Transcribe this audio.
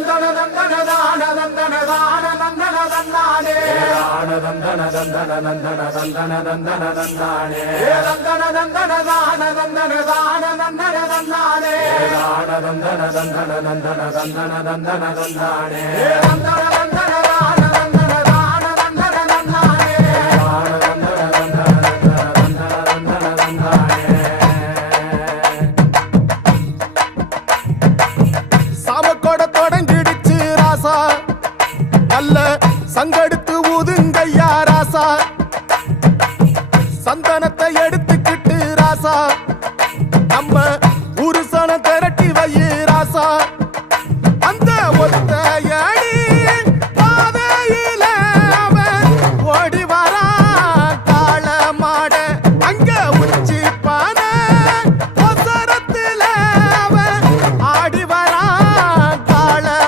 தந்தன தந்தன தான தந்தன தான தந்தன தந்தானே தந்தன தந்தன தந்தன தந்தன தந்தன தந்தானே தந்தன தந்தன தான தந்தன தான தந்தன தந்தானே தந்தன தந்தன தந்தன தந்தன தந்தன தந்தானே தந்தன தந்தன தான தந்தன தான தந்தன தந்தானே தந்தன தந்தன தந்தன தந்தன தந்தானே சாமக்கோட தொடங்கிடுச்சு ராசா நல்ல சங்கெடுத்து ஊதுங்கய்யா ராசா சந்தனத்தை எடுத்துக்கிட்டு ராசா நம்ம புருஷன தெர